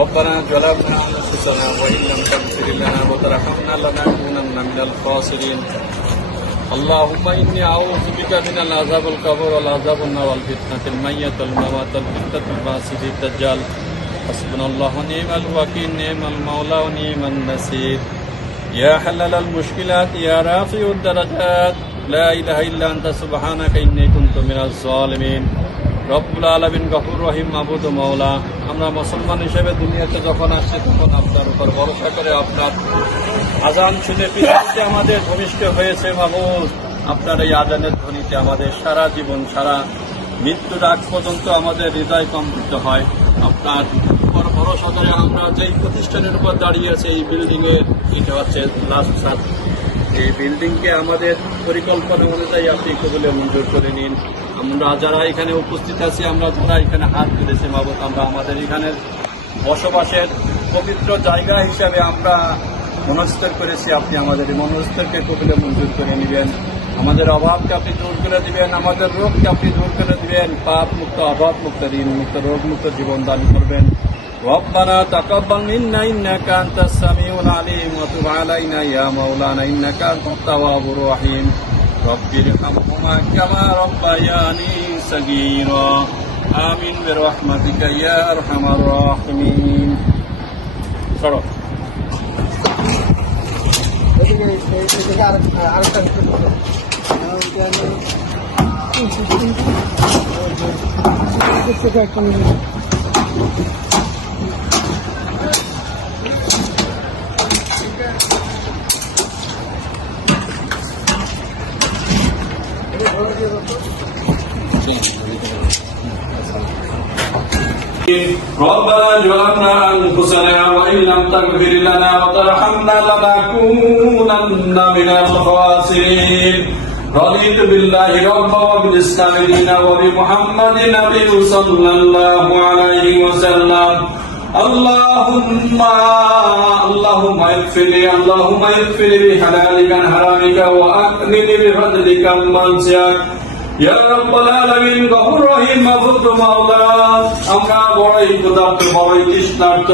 ربنا ظلمنا أنفسنا وإن لم تغفر لنا وترحمنا لنكونن من الخاسرين اللهم إني أعوذ بك من العذاب القبر والعذاب النار والفتنة الميت والممات والفتنة الماسي الدجال حسبنا الله ونعم الوكيل نعم المولى ونعم النصير يا حلل المشكلات يا رافع الدرجات لا إله إلا أنت سبحانك إني كنت من الظالمين রব্বুল আলামিন গফুর রহিম মাবুদ মাওলা, আমরা মুসলমান হিসেবে দুনিয়াতে যখন আসছি তখন আপনার উপর ভরসা করে আপনার আজান শুনে পৃথিবীতে আমাদের ভূমিষ্ঠ হয়েছে মাবুদ। আপনার এই আজানের ধ্বনিতে আমাদের সারা জীবন সারা মৃত্যুর আগ পর্যন্ত আমাদের হৃদয় কম্পিত হয়। আপনার উপর ভরসা করে আমরা যেই প্রতিষ্ঠানের উপর দাঁড়িয়ে আছে এই বিল্ডিংয়ের এটা হচ্ছে লাস্ট ছাদ। এই বিল্ডিংকে আমাদের পরিকল্পনা অনুযায়ী আপনি কবুলে মঞ্জুর করে নিন। আমরা যারা এখানে উপস্থিত আছি, আমরা যারা এখানে হাত তুলেছি মাবুদ, আমরা আমাদের এখানের বসবাসের পবিত্র জায়গা হিসাবে আমরা মনস্থির করেছি। আপনি আমাদের এই মনস্থিরকে কবুলে মঞ্জুর করে নেবেন। আমাদের অভাবকে আপনি দূর করে দিবেন, আমাদের রোগকে আপনি দূর করে দিবেন। পাপ মুক্ত, অভাব মুক্ত, ঋণ মুক্ত, রোগ মুক্ত জীবন দান করবেন। ربنا تقبل منا إنك أنت السميع العليم وتب علينا يا مولانا إنك أنت التواب الرحيم رب ارحمهما كما ربياني صغيرا آمين برحمتك يا أرحم الراحمين. ربنا ظلمنا أنفسنا وإن لم تغفر لنا وترحمنا لنكونن من الخاسرين رضيت بالله ربا وبالإسلام دينا وبمحمد نبيا صلى الله عليه وسلم اللهم اغفر لي بحلالك عن حرامك وأكرمني بفضلك عمن سواك ইয়া রাব্বাল আলামিন গফুর রহিম মাবুদ মাওলা, আমরা বড়ই ক্ষুধার্ত বড়ই তৃষ্ণার্ত।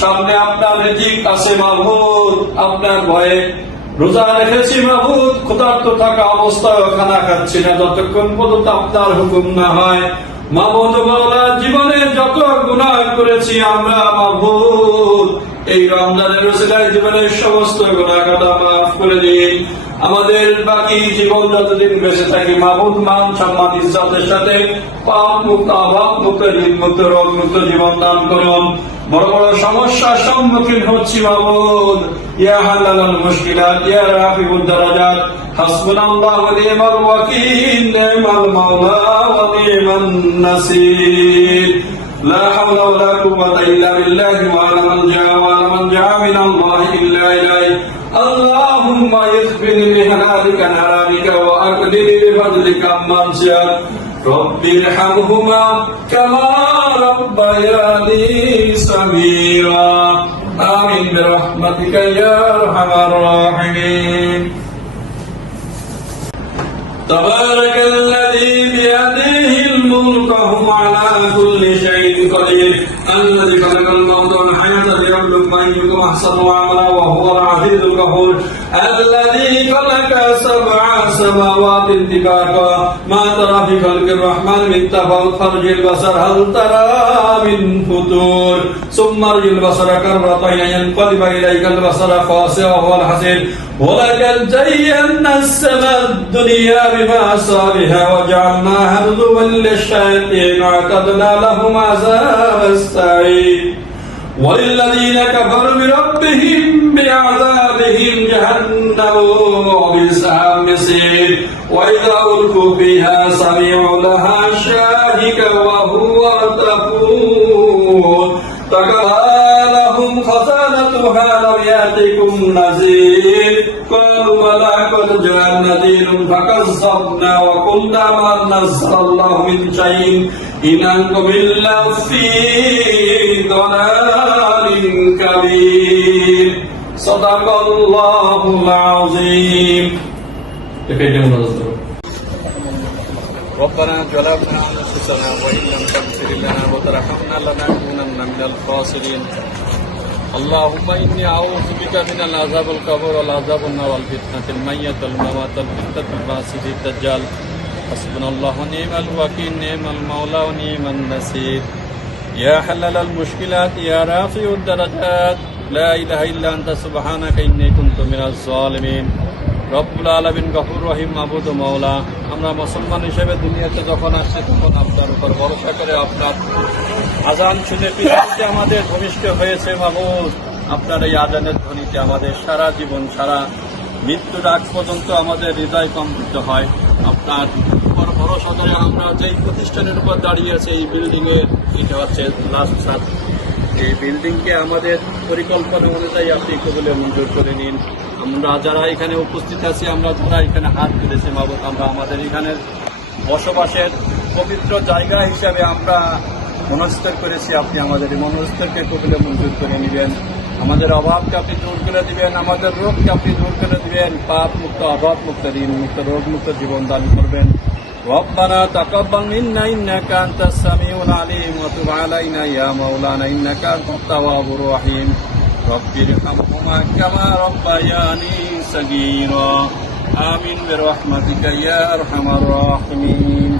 সামনে আপনার রিজিক আছে মাবুদ, আপনার ভয়ে রোজা রেখেছি মাবুদ। ক্ষুধার্ত থাকা অবস্থায় খানা খাচ্ছি না যতক্ষণ পর্যন্ত আপনার হুকুম না হয়। মাবুদ মাওলা, জীবনে যত গুনাহ করেছি আমরা মাবুদ, এই রমজানের ওসিলায় জীবনের সমস্ত গুনাহ খাতা মাফ করে দিন। আমাদের বাকি জীবন যতদিন বেঁচে থাকি মাবুদ, মান সম্মান ইজ্জতের সাথে পাপ মুক্ত, অভাব মুক্ত, ঋণ মুক্ত, রোগ মুক্ত জীবন দান করুন। বড় বড় সমস্যার সম্মুখীন হচ্ছি মাবুদ। ইয়া হালাল মুশকিলাত ইয়া রাফিউদ দারাজাত হাসবুনাল্লাহু ওয়া নি'মাল ওয়াকিল নি'মাল মাওলা ওয়া নি'মান নাসির لا حول ولا قوة إلا بالله وعلى من جاء من الله إلا إليه اللهم اغفر بحلالك عن حرامك وأقدر بفضلك عمن سواك رب ارحمهما كما ربياني صغيرا آمين برحمتك يا أرحم الراحمين. تبارك الذي بيده الملك وهو على كل شيء قدير الذي خلق الموت والحياة ليبلوكم أيكم أحسن عملا وهو العزيز الغفور الذي خلق سبع سماوات طباقا ما ترى في خلق الرحمن من تفاوت فارجع البصر هل ترى من فطور ثم ارجع البصر كرتين ينقلب إليك البصر خاسئا وهو الحسير ولقد زينا السماء الدنيا بمصابيح وجعلناها رجوما للشياطين وأعتدنا لهم عذاب السعير وللذين كفروا بربهم بعذابهم جهنم وبئس المصير وإذا ألقوا فيها سمعوا لها شاهقا وهو تفور تقال لهم خزانتها لم يأتكم نذير قالوا بلى قد جاء نذير فكذبنا وقلنا ما نزل الله من شيء إن أنتم إلا في ضلال كبير صدق الله العظيم. ربنا ظلمنا أنفسنا وإن لم تغفر لنا وترحمنا لنكونن من الخاسرين اللهم إني أعوذ بك من العذاب القبر والعذاب النار والفتنة الميت والممات والفتنة الماسح الدجال حسبنا الله ونعم الوكيل نعم المولى ونعم النصير يا حلل المشكلات يا رافع الدرجات لا إله إلا أنت سبحانك إني كنت من الظالمين রব্বুল আলামিন গফুর রহিম মাবুদ ও মাওলা, আমরা মুসলমান হিসেবে দুনিয়াতে যখন আসছি তখন আপনার উপর ভরসা করে আপনার আজান শুনে পৃথিবীতে আমাদের ভূমিষ্ঠ হয়েছে মাবুদ। আপনার এই আজানের ধ্বনিতে আমাদের সারা জীবন সারা মৃত্যুর আগ পর্যন্ত আমাদের হৃদয় কম্পিত হয়। আপনার উপর ভরসা করে আমরা যেই প্রতিষ্ঠানের উপর দাঁড়িয়েছে এই বিল্ডিং এর এটা হচ্ছে লাস্ট ছাদ। এই বিল্ডিংকে আমাদের পরিকল্পনা অনুযায়ী আপনি কবুলে মঞ্জুর করে নিন। আমরা যারা এখানে উপস্থিত আছি, আমরা যারা এখানে হাত তুলেছি মাবুদ, আমরা আমাদের এখানে বসবাসের পবিত্র জায়গা হিসাবে আমরা মনস্থির করেছি। আপনি আমাদের এই মনস্থিরকে কবুলে মঞ্জুর করে নেবেন। আমাদের অভাবকে আপনি দূর করে দিবেন, আমাদের রোগকে আপনি দূর করে দিবেন। পাপ মুক্ত, অভাব মুক্ত, ঋণ মুক্ত, রোগ মুক্ত জীবন দান করবেন। ربنا تقبل منا إنك أنت السميع العليم وتب علينا يا مولانا إنك أنت التواب الرحيم رب ارحمهما كما ربياني صغيرا آمين برحمتك يا أرحم الراحمين.